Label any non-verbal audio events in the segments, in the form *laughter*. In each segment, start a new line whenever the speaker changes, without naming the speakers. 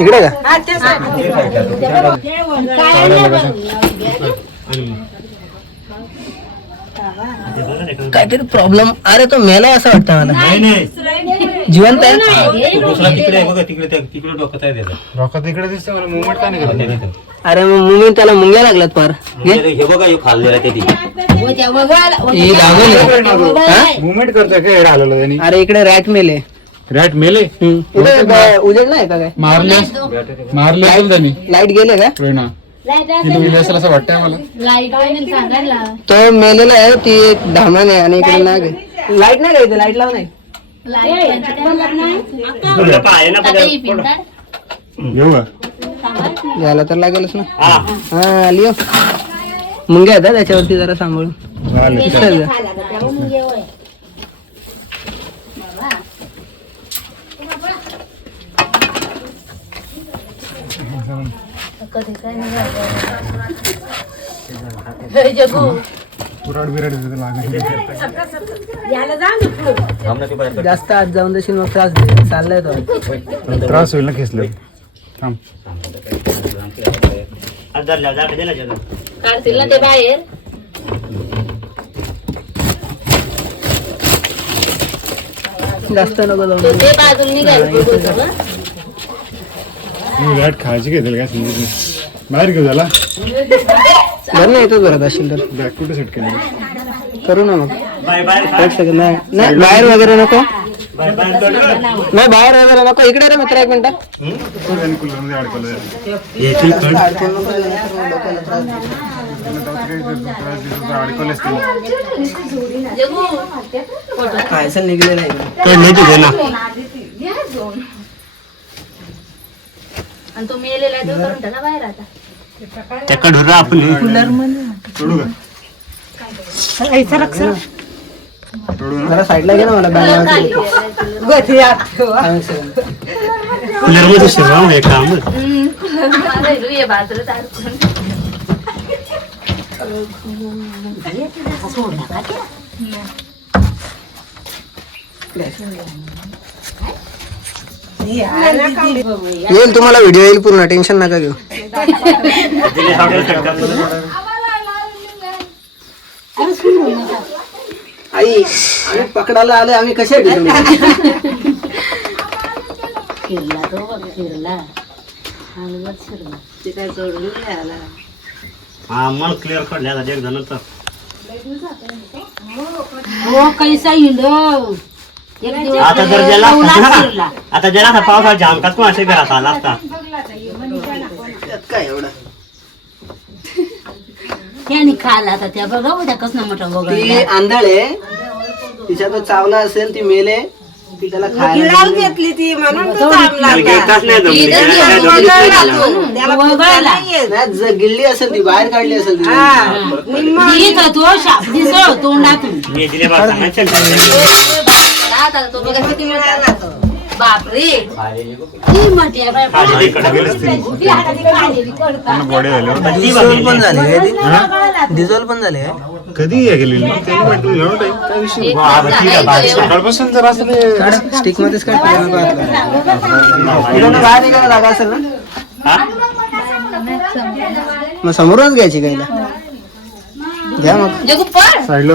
इकडे का? काहीतरी प्रॉब्लेम अरे तो मेलाय असं वाटतं मला.
नाही नाही.
जिवंत आहे?
तो दुसरा तिकडे आहे बघा तिकडे त्या- तिकडे डोकं आहे त्याचं.
डोकं तिकडे दिसतं मला मुवमेंट का नाही करत.
अरे मग मुंगी त्याला मुंग्या लागल्यात फार. घे.
हे बघा हे खाल्लेलं आहे. ते
ही.
मुवमेंट करतोय का? हेड आलेलं त्यांनी.
हा? अरे इकडे रॅट मेले.
रॅट मेले
उजेड नाही. का काय?
मारले. मारले असेल त्यांनी.
लाइट गेले का?
प्रेरणा. असेल. असं वाटतंय मला
तो मेलेला आहे ती एक धामण आहे आणि इकडे नाग आहे लाइट नाही का लाइट लाव नाही.
आपलं पाय आहे ना पुढे.
घेऊ का?
घ्यायला तर लागेलच ना.
हा.
हा लिओ. मुंग्या त्याच्यावरती जरा सांभाळून. का? जास्त आत जाऊन देशील मग त्रास चाललाय तो.
त्रास होईल ना खेचलं थांब.
आज धरल्या, जा, दिला जरा.
काढतील ना ते बाहेर.
जास्त नको जाऊन
तो ते बाजूला निघायचं होतं ना.
मी रॅट खायची घेतली काय समजत बाहेर घेऊ झाला
बरं नाही येतोच बरं असेल तर
बॅग कुठे सेट केली
करू ना मग. एक सेकंद नाही नाही बाहेर वगैरे नको
बाहेर, बाहेर कर.
नाही बाहेर वगैरे नको इकडे रे मित्र एक मिनिट
कूलर मध्ये अडकवलं
आणि तो मेलेला आहे तो करून टाका बाहेर आता.
त्या कडून आपण.
सोडू का सोडू ना
जरा साईडला घे ना मला
कूलरमध्ये शिरवा काम
माझं इकडे ये बाजूला अडकून
येईल तुम्हाला व्हिडिओ येईल पूर्ण. टेन्शन नका घेऊ. आई आम्ही पकडायला आले आम्ही कसे
फिरला तो फिरला मग ते काय आला
हा मन क्लिअर पडले आता एक जण तर
हो कैसा हिंडो एक दिवस
आता जर गेला आता जरा असा पावसा जामकात कोण असे घरात आला असता?
काय एवढं? *laughs*
त्याने खाला आता त्या बघा उद्या कसं मोठा
ती आंधळ आहे तिच्या तो चावला असेल ती मेले ती त्याला खायला दिली.
त्याला घेताच नाही जमली. त्याला काय जमली नाही.
नाही ज- गिळली असेल ती बाहेर काढली असेल ती.
तो शाप दिसो तोंडातून.
मी दिले बा सांगा, चल, चल, चल.
आता तो बघा किती मोठा बापरे. ही. आहे बाई. हाताने कडका.
बॉडी झाल्यावर
पण झाले. डिझॉल्व पण झाले.
कधी हे गेलेली? त्यांनी म्हटलं एवढं time, काय विषय
बाहेर.
सकाळपासून जर असं ते
स्टिक मध्येच काय बाहेर निघायला असेल ना? मग समोरूनच घ्यायची गायला. घ्या मग.
जगू पळ.
साईडला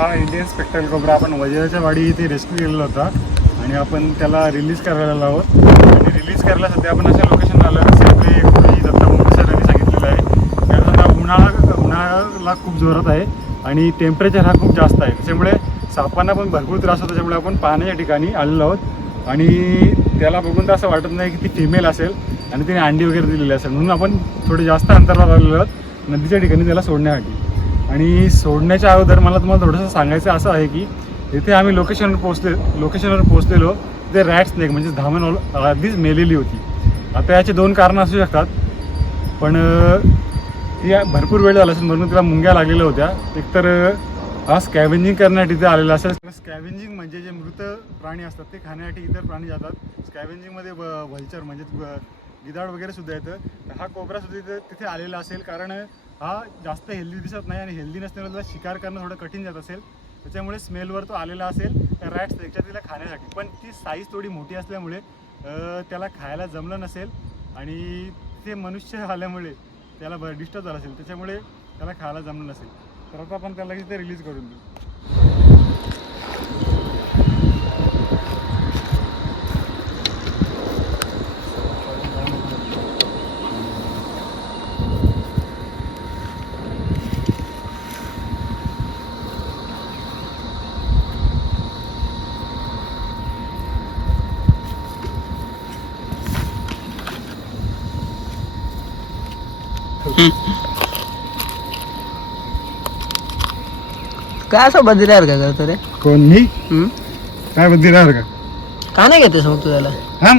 हा
इंडियन स्पेक्ट्रल कोबरा आपण वजिराच्या वाडी इथे रेस्क्यू केलेला होता. आणि आपण त्याला रिलीज करायला आहोत. आणि रिलीज करायला सध्या आपण अशा लोकेशन आलो ते दत्ता मुंडे सरांनी सांगितलेलं आहे. कारण आता उन्हाळा उन्हाळ्याला खूप जोरात आहे. आणि टेम्परेचर हा खूप जास्त आहे. त्याच्यामुळे सापांना पण भरपूर त्रास होतो. त्याच्यामुळे आपण पाण्याच्या ठिकाणी आलेलो आहोत. आणि त्याला बघून तर असं वाटत नाही की ती फिमेल असेल. आणि तिने अंडी वगैरे दिलेली असेल. म्हणून आपण थोडे जास्त अंतरावर आलेलो आहोत. नदीच्या ठिकाणी त्याला सोडण्यासाठी. आणि सोडण्याच्या अगोदर मला तुम्हाला थोडंसं सांगायचं असं आहे की तिथे आम्ही लोकेशनवर पोहोचले लोकेशनवर पोहोचलेलो. ते रॅट स्नेक म्हणजे धामण आधीच मेलेली होती. आता याचे दोन कारणं असू शकतात. पण ती भरपूर वेळ झाला असेल म्हणून तिला मुंग्या लागलेल्या होत्या. एकतर हा स्कॅव्हेंजिंग करण्यासाठी इथे आलेला असेल. स्कॅव्हेंजिंग म्हणजे जे मृत प्राणी असतात ते खाण्यासाठी इतर प्राणी जातात. स्कॅव्हेंजिंगमध्ये व्हल्चर म्हणजे गिधाड वगैरे सुद्धा येतं. तर हा कोबरा सुद्धा तिथे तिथे आलेला असेल. कारण हा जास्त हेल्दी दिसत नाही आणि हेल्दी नसल्यामुळे त्याला शिकार करणं थोडं कठीण जात असेल. त्याच्यामुळे स्मेलवर तो आलेला असेल. त्या रॅट्स त्याच्या तिला खाण्यासाठी. पण ती साईज थोडी मोठी असल्यामुळे त्याला खायला जमलं नसेल. आणि ते मनुष्य आल्यामुळे त्याला ब डिस्टर्ब झाला असेल. त्याच्यामुळे त्याला खायला जमलं नसेल. तर आता आपण त्याला ते रिलीज करून देऊ.
काय असं बदल्यावर का करतो रे
कोणी?
हम्म?
काय बद्दल राहणार का?
का नाही घेतेस मग तू त्याला?
हा?